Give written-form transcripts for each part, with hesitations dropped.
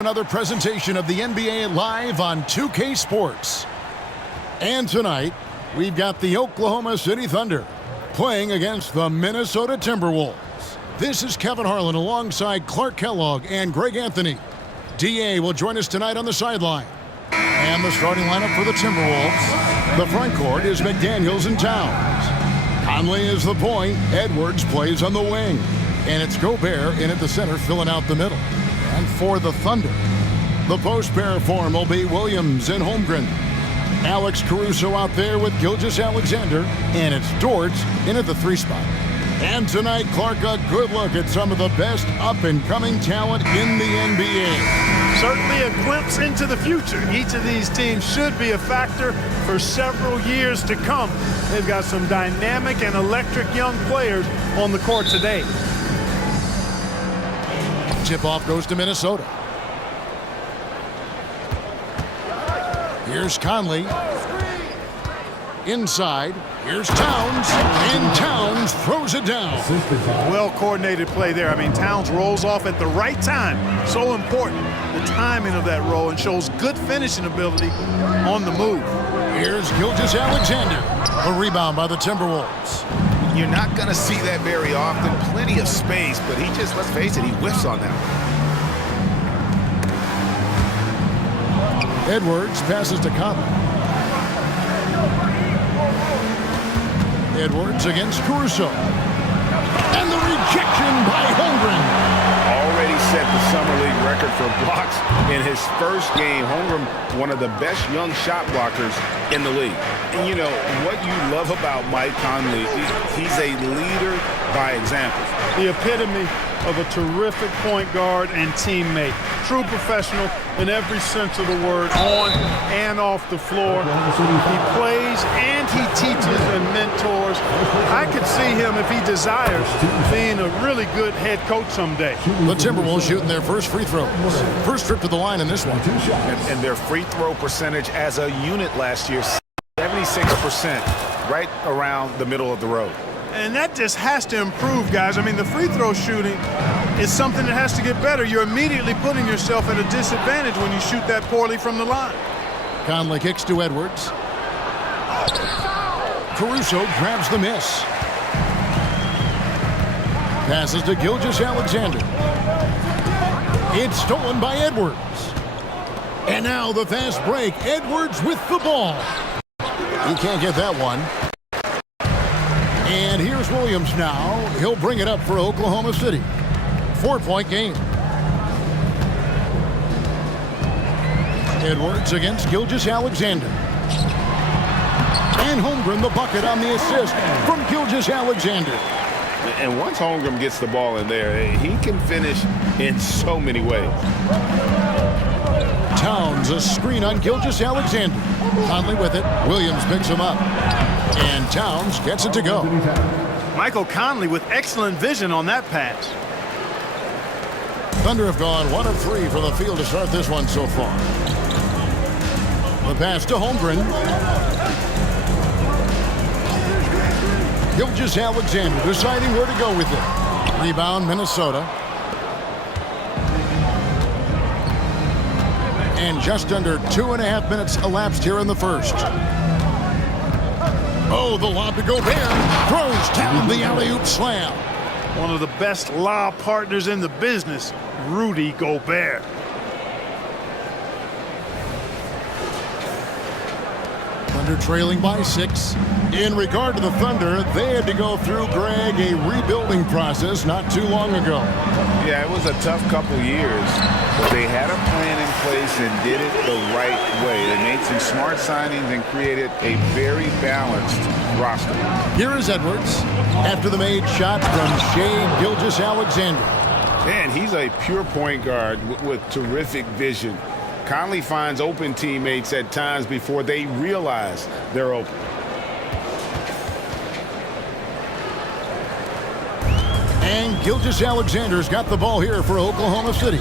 Another presentation of the NBA live on 2K Sports. And tonight, we've got the Oklahoma City Thunder playing against the Minnesota Timberwolves. This is Kevin Harlan alongside Clark Kellogg and Greg Anthony. DA will join us tonight on the sideline. And the starting lineup for the Timberwolves. The front court is McDaniels and Towns. Conley is the point. Edwards plays on the wing. And it's Gobert in at the center, filling out the middle. And for the Thunder, the post pair form will be Williams and Holmgren. Alex Caruso out there with Gilgeous-Alexander, and it's Dort in at the 3 spot. And tonight, Clark, a good look at some of the best up-and-coming talent in the NBA. Certainly a glimpse into the future. Each of these teams should be a factor for several years to come. They've got some dynamic and electric young players on the court today. Tip-off goes to Minnesota. Here's Conley. Inside. Here's Towns. And Towns throws it down. Well-coordinated play there. I mean, Towns rolls off at the right time. So important, the timing of that roll, and shows good finishing ability on the move. Here's Gilgeous-Alexander. A rebound by the Timberwolves. You're not going to see that very often. Plenty of space, but he just, let's face it, he whiffs on that. Edwards passes to Conley. Edwards against Caruso. And the rejection by Holmgren. Already set the Summer League record for blocks in his first game. Holmgren, one of the best young shot blockers in the league. And you know, what you love about Mike Conley, he's a leader by example. The epitome of a terrific point guard and teammate. True professional in every sense of the word, on and off the floor. He plays and he teaches and mentors. I could see him, if he desires, being a really good head coach someday. The Timberwolves shooting their first free throws. First trip to the line in this one. And their free throw percentage as a unit last year, 76%, right around the middle of the road. And that just has to improve, guys. I mean, the free throw shooting is something that has to get better. You're immediately putting yourself at a disadvantage when you shoot that poorly from the line. Conley kicks to Edwards. Caruso grabs the miss. Passes to Gilgeous-Alexander. It's stolen by Edwards. And now the fast break. Edwards with the ball. He can't get that one. And here's Williams now. He'll bring it up for Oklahoma City. 4-point game. Edwards against Gilgeous-Alexander. And Holmgren the bucket on the assist from Gilgeous-Alexander. And once Holmgren gets the ball in there, he can finish in so many ways. Towns, a screen on Gilgeous-Alexander. Conley with it. Williams picks him up. And Towns gets it to go. Michael Conley with excellent vision on that pass. Thunder have gone 1 of 3 from the field to start this one so far. The pass to Holmgren. Gilgeous-Alexander deciding where to go with it. Rebound, Minnesota. And just under 2.5 minutes elapsed here in the first. Oh, the lob to Gobert. Throws down the alley-oop slam. One of the best lob partners in the business, Rudy Gobert. Thunder trailing by 6. In regard to the Thunder, they had to go through, Greg, a rebuilding process not too long ago. Yeah, it was a tough couple years, but they had a plan in place and did it the right way. They made some smart signings and created a very balanced roster. Here is Edwards after the made shot from Shai Gilgeous-Alexander. Man, he's a pure point guard with terrific vision. Conley finds open teammates at times before they realize they're open. And Gilgeous-Alexander's got the ball here for Oklahoma City.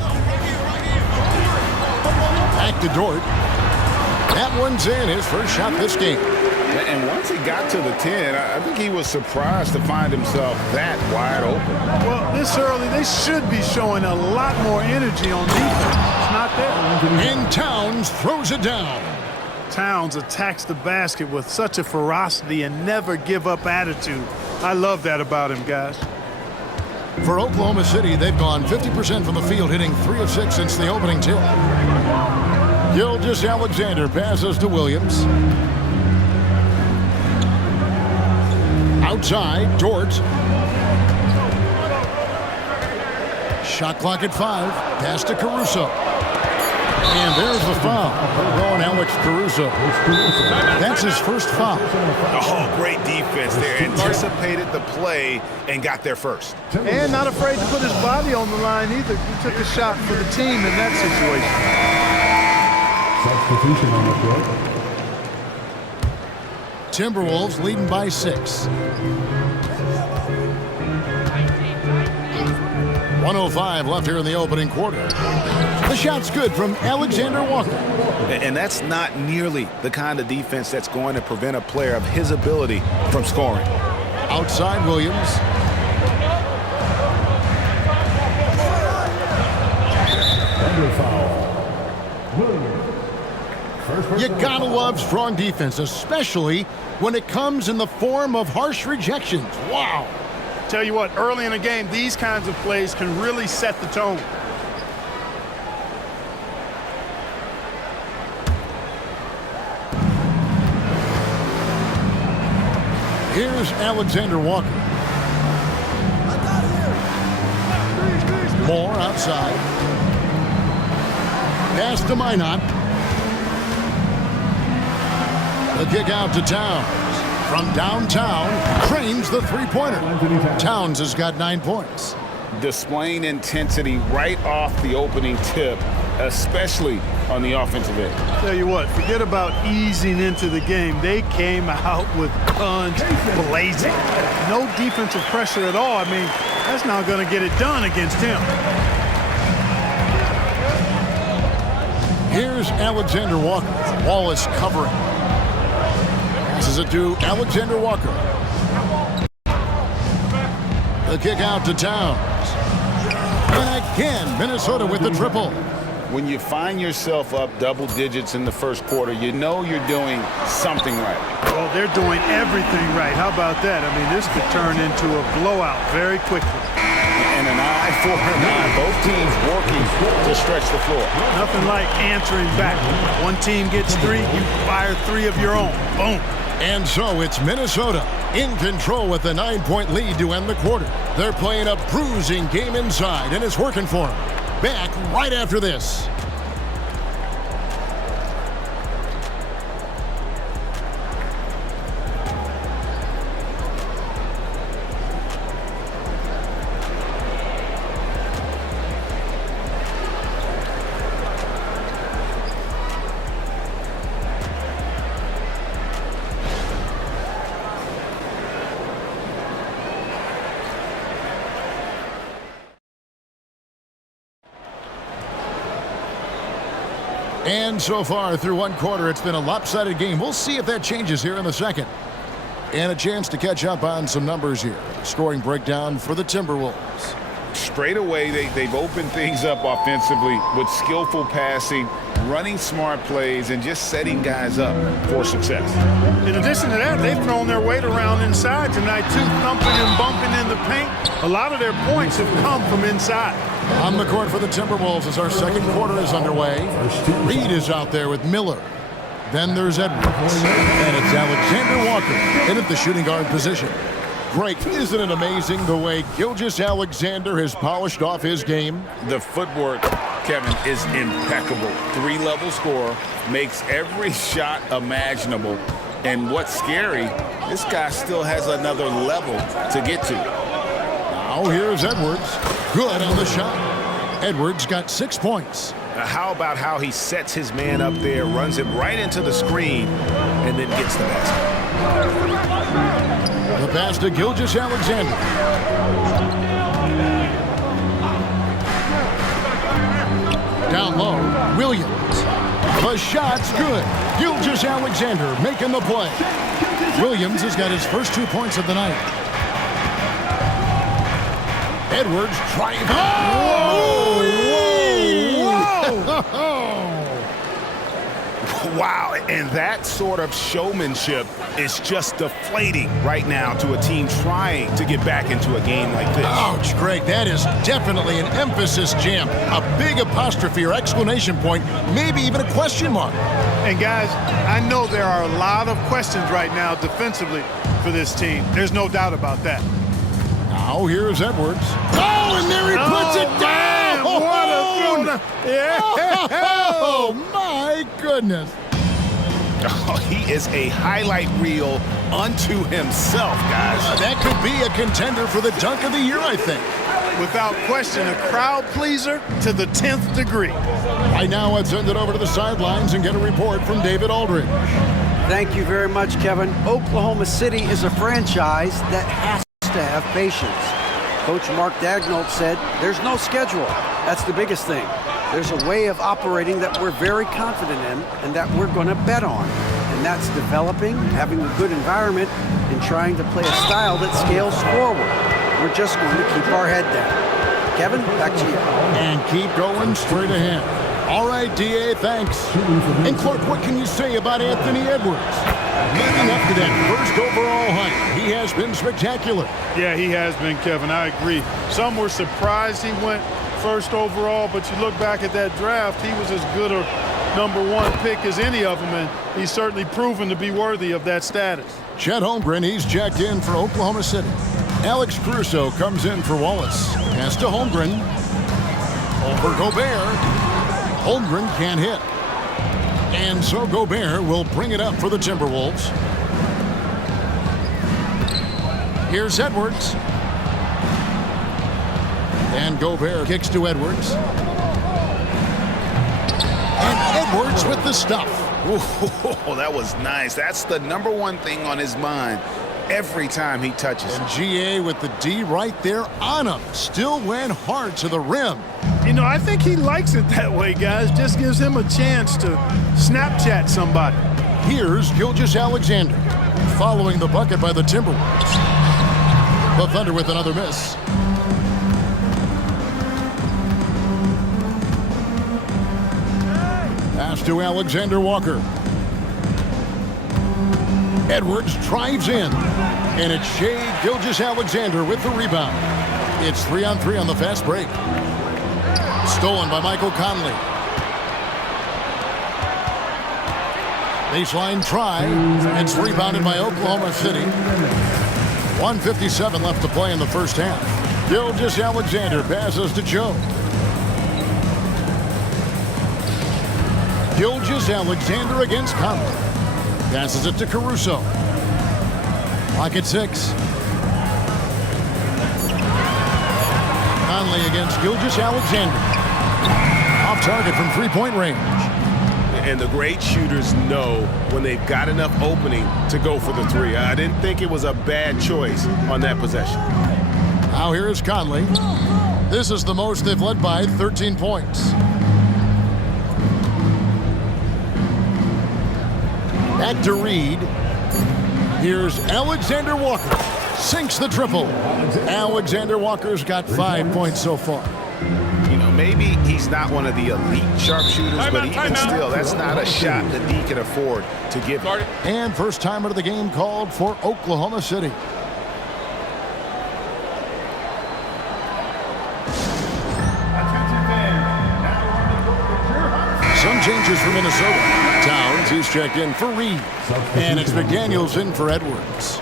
Back to Dort. That one's in, his first shot this game. And once he got to the 10, I think he was surprised to find himself that wide open. Well, this early, they should be showing a lot more energy on defense. It's not And Towns throws it down. Towns attacks the basket with such a ferocity and never give up attitude. I love that about him, guys. For Oklahoma City, they've gone 50% from the field, hitting 3 of 6 since the opening tip. GEN.GAMING passes to Williams. Outside, Dort. Shot clock at 5. Pass to Caruso. And there's the foul. Going Alex Caruso. That's his first foul. Oh, great defense there. Anticipated the play and got there first. And not afraid to put his body on the line either. He took a shot for the team in that Substitution on the court. Timberwolves leading by 6. 1:05 left here in the opening quarter. The shot's good from Alexander Walker. And that's not nearly the kind of defense that's going to prevent a player of his ability from scoring. Outside, Williams. Under foul. Williams. You gotta love strong defense, especially when it comes in the form of harsh rejections. Wow. Tell you what, early in a game, these kinds of plays can really set the tone. Here's Alexander Walker. Moore outside. Pass to Minot. The kick out to Towns. From downtown, trains the three-pointer. Towns has got 9 points. Displaying intensity right off the opening tip, especially on the offensive end. Tell you what, forget about easing into the game. They came out with guns blazing. No defensive pressure at all. I mean, that's not going to get it done against him. Here's Alexander Walker. Wallace covering. Passes it to Alexander Walker. The kick out to Towns. And again, Minnesota with the triple. When you find yourself up double digits in the first quarter, you know you're doing something right. Well, they're doing everything right. How about that? I mean, this could turn into a blowout very quickly. And an eye for an eye. Both teams working to stretch the floor. Nothing like answering back. One team gets 3, you fire 3 of your own. Boom. And so it's Minnesota in control with a 9-point lead to end the quarter. They're playing a bruising game inside, and it's working for them. Back right after this. And so far through one quarter, it's been a lopsided game. We'll see if that changes here in the second. And a chance to catch up on some numbers here. Scoring breakdown for the Timberwolves. Straight away, they've opened things up offensively with skillful passing, running smart plays, and just setting guys up for success. In addition to that, they've thrown their weight around inside tonight, too, thumping and bumping in the paint. A lot of their points have come from inside. On the court for the Timberwolves as our second quarter is underway. Reed is out there with Miller. Then there's Edwards. And it's Alexander Walker in at the shooting guard position. Greg, isn't it amazing the way Gilgeous-Alexander has polished off his game? The footwork, Kevin, is impeccable. 3-level scorer, makes every shot imaginable. And what's scary, this guy still has another level to get to. Now here's Edwards. Good on the shot. Edwards got 6 points. How about how he sets his man up there, runs it right into the screen, and then gets the basket. The pass to Gilgeous-Alexander. Down low, Williams. The shot's good. Gilgeous-Alexander making the play. Williams has got his first 2 points of the night. Edwards trying. Whoa! Whoa! Wow, and that sort of showmanship is just deflating right now to a team trying to get back into a game like this. Ouch, Greg, that is definitely an emphasis jam. A big apostrophe or exclamation point, maybe even a question mark. And guys, I know there are a lot of questions right now defensively for this team. There's no doubt about that. Now here's Edwards. Oh, and there he puts it down! What a throw! Yeah! Oh, my goodness. Oh, he is a highlight reel unto himself, guys. That could be a contender for the dunk of the year, I think. Without question, a crowd pleaser to the 10th degree. Right now, let's send it over to the sidelines and get a report from David Aldridge. Thank you very much, Kevin. Oklahoma City is a franchise that has to have patience. Coach Mark Daigneault said there's no schedule. That's the biggest thing. There's a way of operating that we're very confident in and that we're going to bet on. And that's developing, having a good environment, and trying to play a style that scales forward. We're just going to keep our head down. Kevin, back to you. And keep going straight ahead. All right, D.A., thanks. And Clark, what can you say about Anthony Edwards? Leading up to that first overall height, he has been spectacular. Yeah, he has been, Kevin. I agree. Some were surprised he went first overall, but you look back at that draft, he was as good a #1 pick as any of them, and he's certainly proven to be worthy of that status. Chet Holmgren, he's checked in for Oklahoma City. Alex Caruso comes in for Wallace. Pass to Holmgren. Over Gobert. Holmgren can't hit. And so Gobert will bring it up for the Timberwolves. Here's Edwards. And Gobert kicks to Edwards. And Edwards with the stuff. Oh, that was nice. That's the #1 thing on his mind every time he touches. And GA with the D right there on him. Still went hard to the rim. You know, I think he likes it that way, guys. Just gives him a chance to Snapchat somebody. Here's Gilgeous-Alexander following the bucket by the Timberwolves. The Thunder with another miss. Pass to Alexander Walker. Edwards drives in. And it's Shai Gilgeous-Alexander with the rebound. It's 3-on-3 on the fast break. Stolen by Michael Conley. Baseline try. It's rebounded by Oklahoma City. 1:57 left to play in the first half. Gilgeous-Alexander passes to Joe. Gilgeous-Alexander against Conley. Passes it to Caruso. Clock at 6. Conley against Gilgeous-Alexander. Off target from three-point range. And the great shooters know when they've got enough opening to go for the three. I didn't think it was a bad choice on that possession. Now here is Conley. This is the most they've led by, 13 points. Back to Reed. Here's Alexander Walker. Sinks the triple. Alexander Walker's got 5 points so far. You know, maybe he's not one of the elite sharpshooters, but even still, that's not a shot that he can afford to give. And first time out of the game called for Oklahoma City. Some changes for Minnesota. Towns, he's checked in for Reed. And it's McDaniels in for Edwards.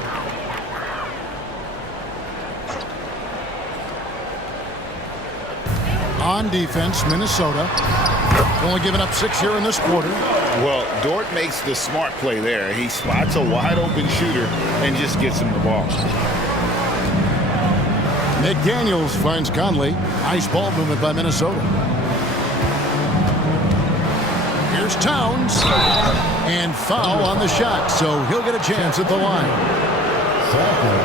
On defense, Minnesota. Only giving up 6 here in this quarter. Well, Dort makes the smart play there. He spots a wide open shooter and just gets him the ball. McDaniels finds Conley. Nice ball movement by Minnesota. Here's Towns. And foul on the shot, so he'll get a chance at the line.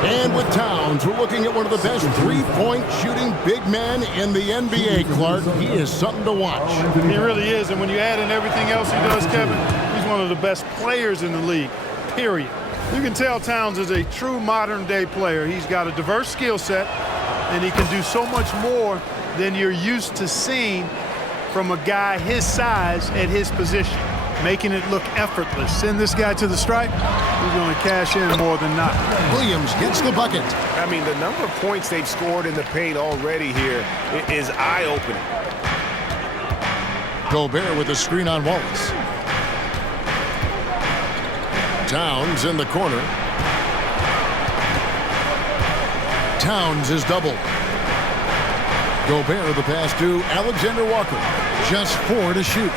And with Towns, we're looking at one of the best three-point shooting big men in the NBA, Clark. He is something to watch. He really is, and when you add in everything else he does, Kevin, he's one of the best players in the league, period. You can tell Towns is a true modern-day player. He's got a diverse skill set, and he can do so much more than you're used to seeing from a guy his size at his position, making it look effortless. Send this guy to the stripe, he's going to cash in more than not. Williams gets the bucket. I mean, the number of points they've scored in the paint already here is eye-opening. Gobert with a screen on Wallace. Towns in the corner. Towns is doubled. Gobert the pass to Alexander Walker. Just 4 to shoot.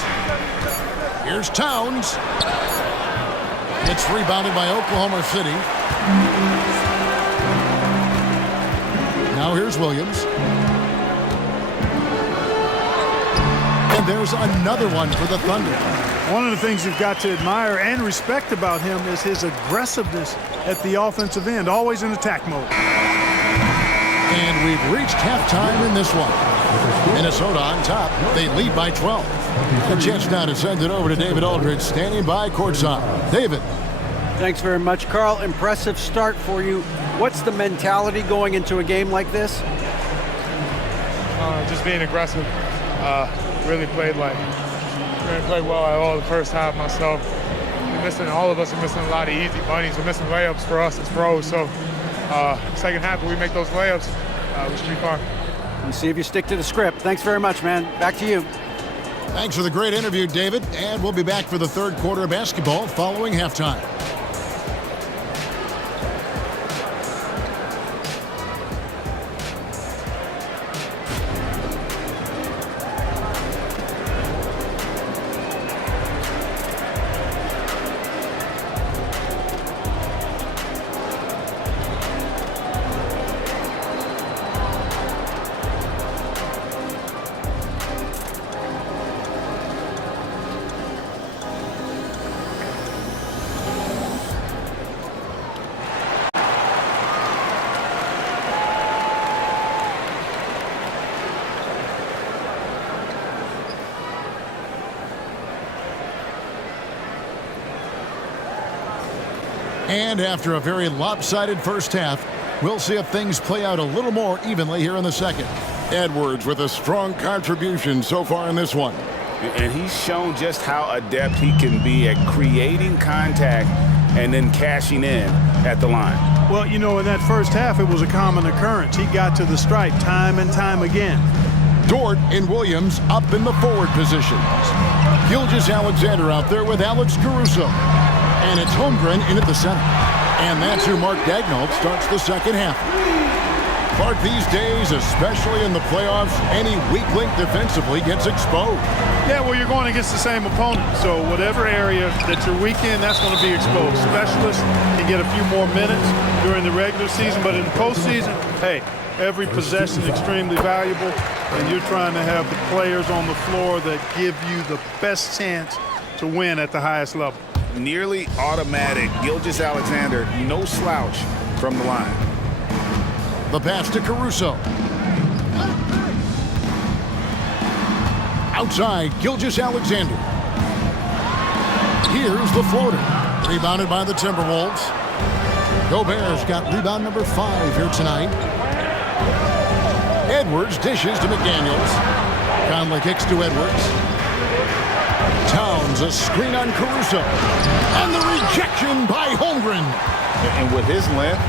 Here's Towns. It's rebounded by Oklahoma City. Now here's Williams. And there's another one for the Thunder. One of the things you've got to admire and respect about him is his aggressiveness at the offensive end, always in attack mode. And we've reached halftime in this one. Minnesota on top. They lead by 12. The chance now to send it over to David Aldridge, standing by courtside. David. Thanks very much, Carl. Impressive start for you. What's the mentality going into a game like this? Just being aggressive. Really played well at all the first half myself. All of us are missing a lot of easy bunnies. We're missing layups for us as pros. So second half, if we make those layups, we should be fine. And see if you stick to the script. Thanks very much, man. Back to you. Thanks for the great interview, David. And we'll be back for the third quarter of basketball following halftime. And after a very lopsided first half, we'll see if things play out a little more evenly here in the second. Edwards with a strong contribution so far in this one. And he's shown just how adept he can be at creating contact and then cashing in at the line. Well, you know, in that first half, it was a common occurrence. He got to the stripe time and time again. Dort and Williams up in the forward positions. Gilgeous-Alexander out there with Alex Caruso. And it's Holmgren in at the center. And that's who Mark Daigneault starts the second half. Clark, these days, especially in the playoffs, any weak link defensively gets exposed. Yeah, well, you're going against the same opponent. So whatever area that you're weak in, that's going to be exposed. Specialists can get a few more minutes during the regular season, but in the postseason, hey, every possession is extremely valuable, and you're trying to have the players on the floor that give you the best chance to win at the highest level. Nearly automatic. Gilgeous-Alexander, no slouch from the line. The pass to Caruso. Outside, Gilgeous-Alexander. Here's the floater. Rebounded by the Timberwolves. Gobert's got rebound number 5 here tonight. Edwards dishes to McDaniels. Conley kicks to Edwards. Towns, a screen on Caruso. And the rejection by Holmgren. And with his length,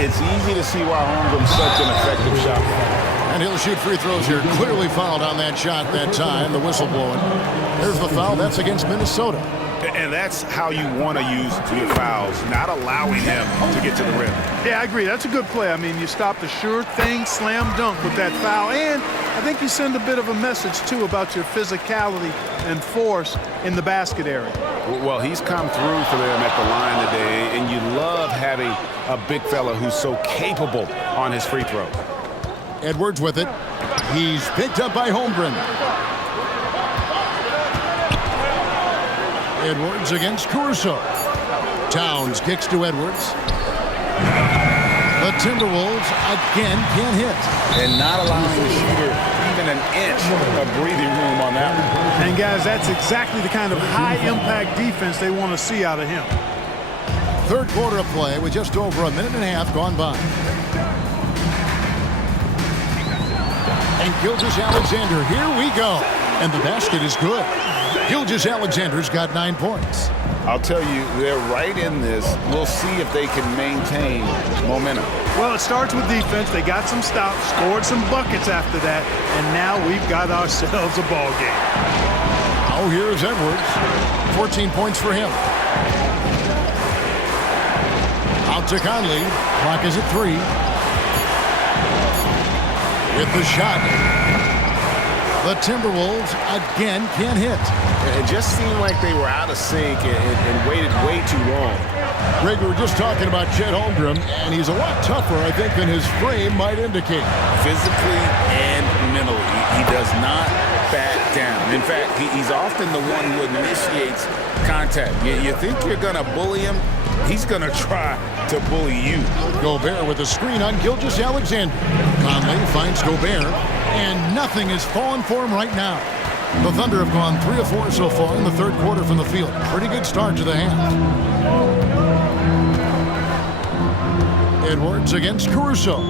it's easy to see why Holmgren's such an effective shot. And he'll shoot free throws here. Clearly fouled on that shot that time, the whistle blowing. There's the foul. That's against Minnesota. And that's how you want to use your fouls, not allowing him to get to the rim. Yeah, I agree. That's a good play. I mean, you stop the sure thing, slam dunk with that foul. And I think you send a bit of a message, too, about your physicality and force in the basket area. Well, he's come through for them at the line today, and you love having a big fella who's so capable on his free throw. Edwards with it. He's picked up by Holmgren. Edwards against Caruso. Towns kicks to Edwards. The Timberwolves again can't hit. And not allowing the shooter even an inch of breathing room on that one. And, guys, that's exactly the kind of high-impact defense they want to see out of him. Third quarter of play with just over a minute and a half gone by. And Gilgeous-Alexander, here we go. And the basket is good. Gilgeous-Alexander's got 9 points. I'll tell you, they're right in this. We'll see if they can maintain momentum. Well, it starts with defense. They got some stops, scored some buckets after that, and now we've got ourselves a ball game. Oh, here's Edwards. 14 points for him. Out to Conley. Clock is at 3. With the shot. The Timberwolves again can't hit. It just seemed like they were out of sync and waited way too long. Greg, we were just talking about Chet Holmgren, and he's a lot tougher, I think, than his frame might indicate. Physically and mentally, he does not back down. In fact, he's often the one who initiates contact. You think you're going to bully him? He's going to try to bully you. Gobert with a screen on Gilgeous-Alexander. Conley finds Gobert, and nothing is falling for him right now. The Thunder have gone 3 of 4 so far in the third quarter from the field. Pretty good start to the half. Edwards against Caruso.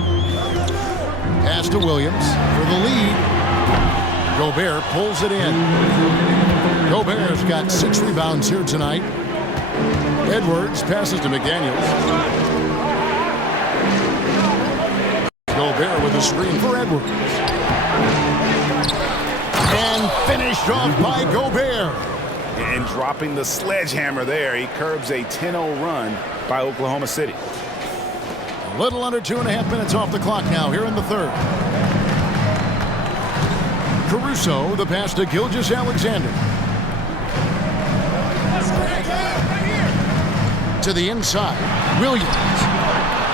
Pass to Williams for the lead. Gobert pulls it in. Gobert's got 6 rebounds here tonight. Edwards passes to McDaniels. Gobert with a screen for Edwards. And finished off by Gobert. And dropping the sledgehammer there, he curbs a 10-0 run by Oklahoma City. A little under 2.5 minutes off the clock now here in the third. Caruso, the pass to Gilgeous-Alexander. To the inside, Williams.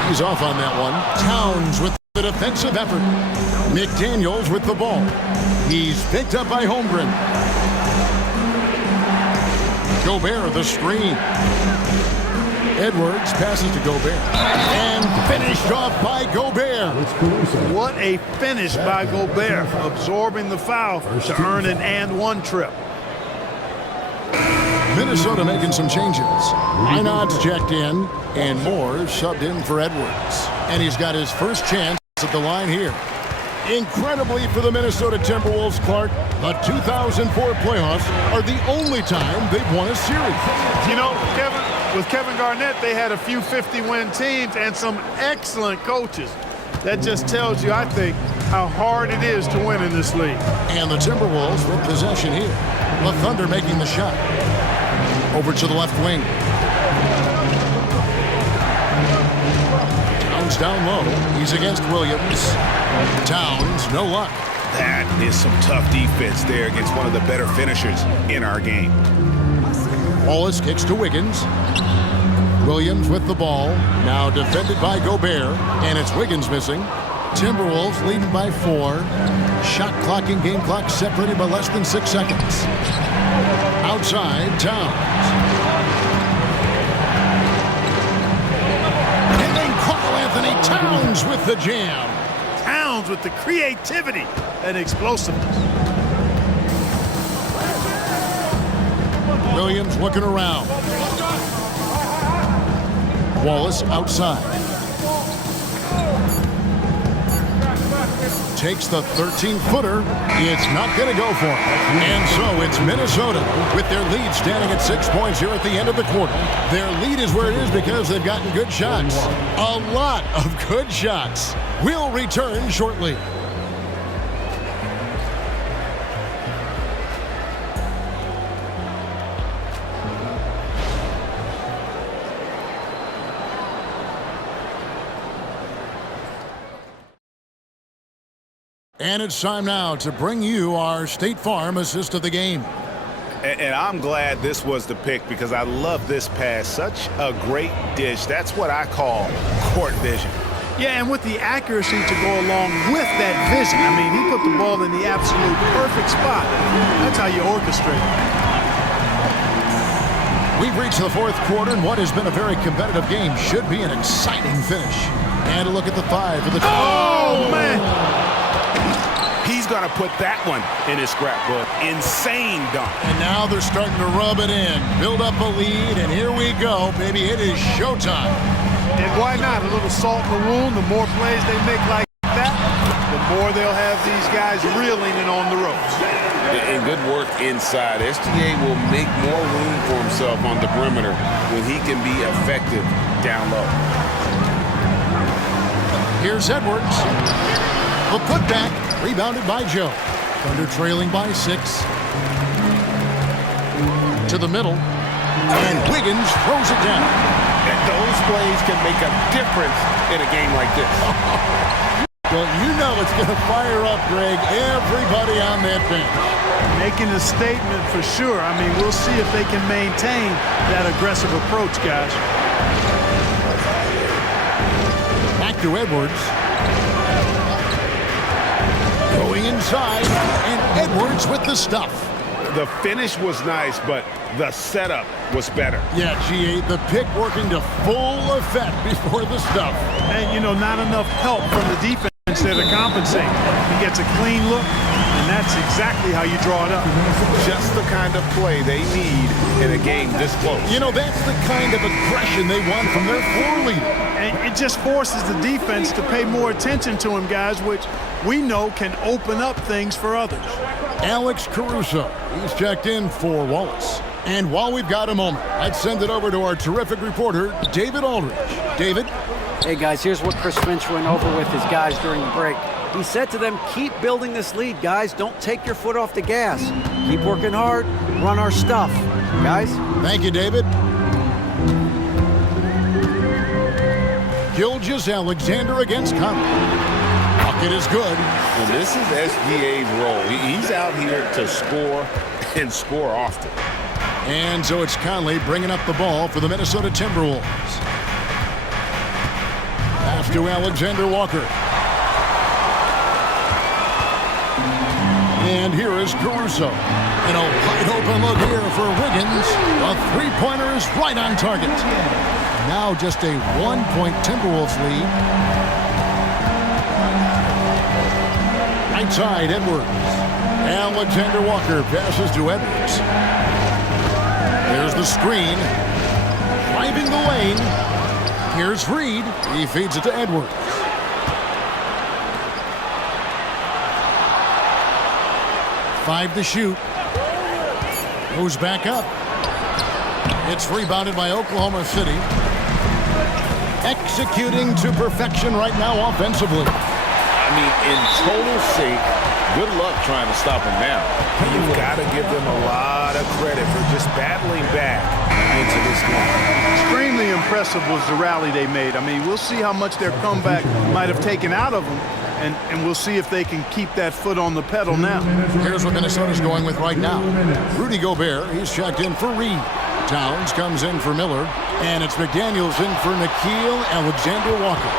He's off on that one. Towns with the defensive effort. McDaniels with the ball. He's picked up by Holmgren. Gobert the screen. Edwards passes to Gobert. And finished off by Gobert. What a finish by Gobert, absorbing the foul to earn an and-one trip. Minnesota making some changes. Einod's checked in, and Moore subbed in for Edwards. And he's got his first chance at the line here. Incredibly for the Minnesota Timberwolves, Clark, the 2004 playoffs are the only time they've won a series. You know, Kevin, with Kevin Garnett, they had a few 50-win teams and some excellent coaches. That just tells you, I think, how hard it is to win in this league. And the Timberwolves with possession here. The Thunder making the shot. Over to the left wing. Towns down low. He's against Williams. Towns, no luck. That is some tough defense there against one of the better finishers in our game. Wallace kicks to Wiggins. Williams with the ball. Now defended by Gobert. And it's Wiggins missing. Timberwolves leading by 4. Shot clock and game clock separated by less than 6 seconds. Outside, Towns. And then Karl-Anthony Towns with the jam. Towns with the creativity and explosiveness. Williams looking around. Wallace outside. Takes the 13-footer. It's not going to go for it. And so it's Minnesota with their lead standing at 6 points here at the end of the quarter. Their lead is where it is because they've gotten good shots. A lot of good shots. We'll return shortly. And it's time now to bring you our State Farm assist of the game. And I'm glad this was the pick because I love this pass. Such a great dish. That's what I call court vision. Yeah, and with the accuracy to go along with that vision. I mean, he put the ball in the absolute perfect spot. That's how you orchestrate. We've reached the fourth quarter, and what has been a very competitive game should be an exciting finish. And a look at the 5 for the... Oh, man! He's going to put that one in his scrapbook. Insane dunk. And now they're starting to rub it in, build up a lead, and here we go, baby. It is showtime. And why not? A little salt in the wound. The more plays they make like that, the more they'll have these guys reeling and on the ropes. and good work inside. SGA will make more room for himself on the perimeter when he can be effective down low. Here's Edwards. The putback, rebounded by Joe. Thunder trailing by 6. To the middle. And Wiggins throws it down. And those plays can make a difference in a game like this. Well, you know it's going to fire up, Greg, everybody on that bench. Making a statement for sure. I mean, we'll see if they can maintain that aggressive approach, guys. Back to Edwards. Going inside, and Edwards with the stuff. The finish was nice, but the setup was better. Yeah, GA, the pick working to full effect before the stuff. And, you know, not enough help from the defense there to compensate. He gets a clean look, and that's exactly how you draw it up. Just the kind of play they need in a game this close. You know, that's the kind of aggression they want from their floor leader. And it just forces the defense to pay more attention to him, guys, which we know can open up things for others. Alex Caruso, he's checked in for Wallace. And while we've got a moment, let's send it over to our terrific reporter, David Aldridge. David? Hey, guys, here's what Chris Finch went over with his guys during the break. He said to them, keep building this lead, guys. Don't take your foot off the gas. Keep working hard. Run our stuff. Guys? Thank you, David. Gilgeous-Alexander against Conley. Bucket is good. And this is SGA's role. He's out here to score and score often. And so it's Conley bringing up the ball for the Minnesota Timberwolves. Pass to Alexander Walker. And here is Caruso. And a wide open look here for Wiggins. A three-pointer is right on target. Now just a 1-point Timberwolves lead. Right side, Edwards. Alexander Walker passes to Edwards. There's the screen. Driving the lane. Here's Reed. He feeds it to Edwards. Five to shoot. Goes back up. It's rebounded by Oklahoma City. Executing to perfection right now offensively. I mean, in total sync. Good luck trying to stop him now. You've got to give them a lot of credit for just battling back into this game. Extremely impressive was the rally they made. I mean, we'll see how much their comeback might have taken out of them, and we'll see if they can keep that foot on the pedal now. Here's what Minnesota's going with right now. Rudy Gobert, he's checked in for Reed. Towns comes in for Miller, and it's McDaniels in for Nickeil Alexander-Walker.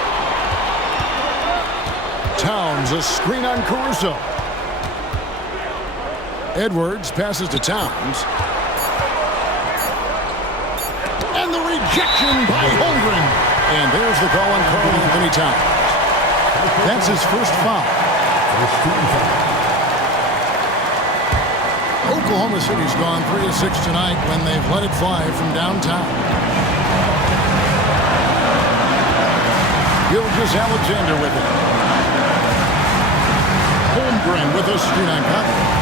Towns, a screen on Caruso. Edwards passes to Towns. And the rejection by Holmgren. And there's the call on Karl Anthony Towns. That's his first foul. Oklahoma City's gone 3 of 6 tonight when they've let it fly from downtown. Gilgeous-Alexander with it. Holmgren with a screen on Conley.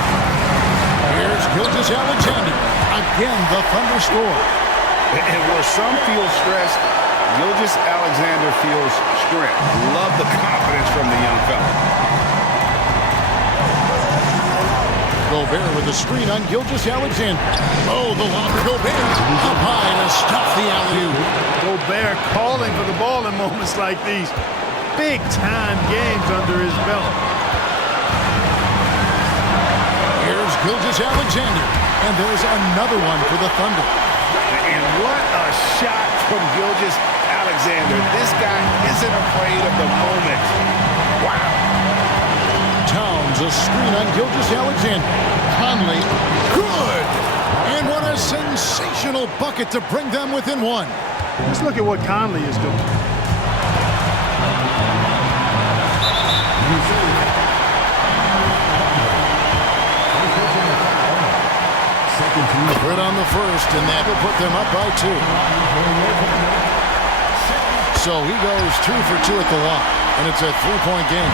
Here's Gilgeous-Alexander. Again, the Thunder score. And where some feel stressed, Gilgeous-Alexander feels strength. Love the confidence from the young fella. Gobert with the screen on Gilgeous-Alexander. Oh, the lob for Gobert. Up high to stop the alley-oop. Gobert calling for the ball in moments like these. Big-time games under his belt. Here's Gilgeous-Alexander. And there's another one for the Thunder. And what a shot from Gilgeous-Alexander. This guy isn't afraid of the moment. Wow. Towns, a screen on Gilgeous-Alexander. Conley, good! And what a sensational bucket to bring them within one. Let's look at what Conley is doing. Good on the first, and that will put them up by 2. So he goes 2 for 2 at the line, and it's a 3-point game.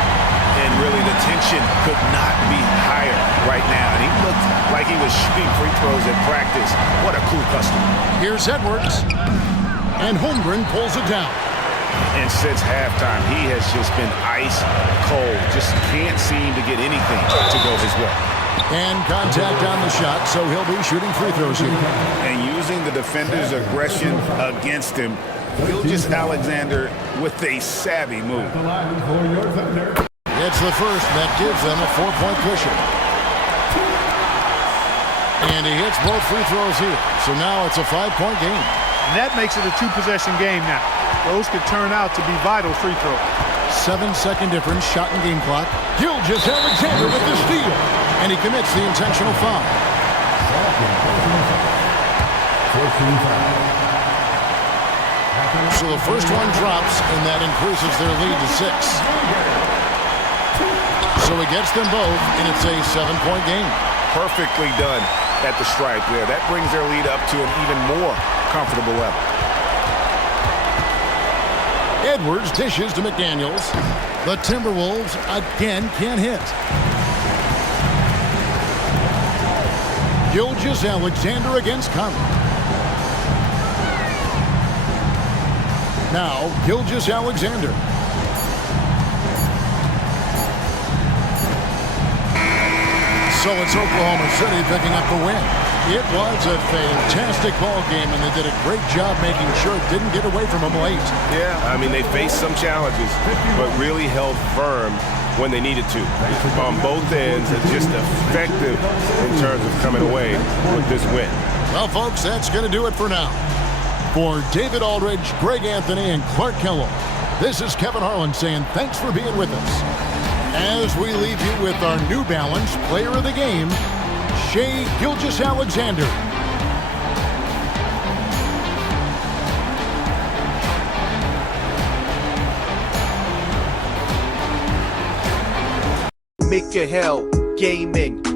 And really, the tension could not be higher right now. And he looked like he was shooting free throws at practice. What a cool customer. Here's Edwards. And Holmgren pulls it down. And since halftime, he has just been ice cold. Just can't seem to get anything to go his way. And contact on the shot, so he'll be shooting free throws here. And using the defender's aggression against him, Gilgeous-Alexander with a savvy move. It's the first that gives them a 4-point cushion. And he hits both free throws here. So now it's a 5-point game. And that makes it a 2-possession game now. Those could turn out to be vital free throws. 7-second difference, shot and game clock. Gilgeous-Alexander with the steal. And he commits the intentional foul. So the first one drops, and that increases their lead to 6. So he gets them both, and it's a 7-point game. Perfectly done at the stripe there. That brings their lead up to an even more comfortable level. Edwards dishes to McDaniels. The Timberwolves again can't hit. Gilgeous-Alexander against Conley. Now, Gilgeous-Alexander. So it's Oklahoma City picking up the win. It was a fantastic ball game, and they did a great job making sure it didn't get away from them late. Yeah, I mean, they faced some challenges, but really held firm when they needed to. On both ends, it's just effective in terms of coming away with this win. Well, folks, that's going to do it for now. For David Aldridge, Greg Anthony, and Clark Kellogg, this is Kevin Harlan saying thanks for being with us. As we leave you with our New Balance Player of the Game, Shai Gilgeous-Alexander. Make your hell gaming.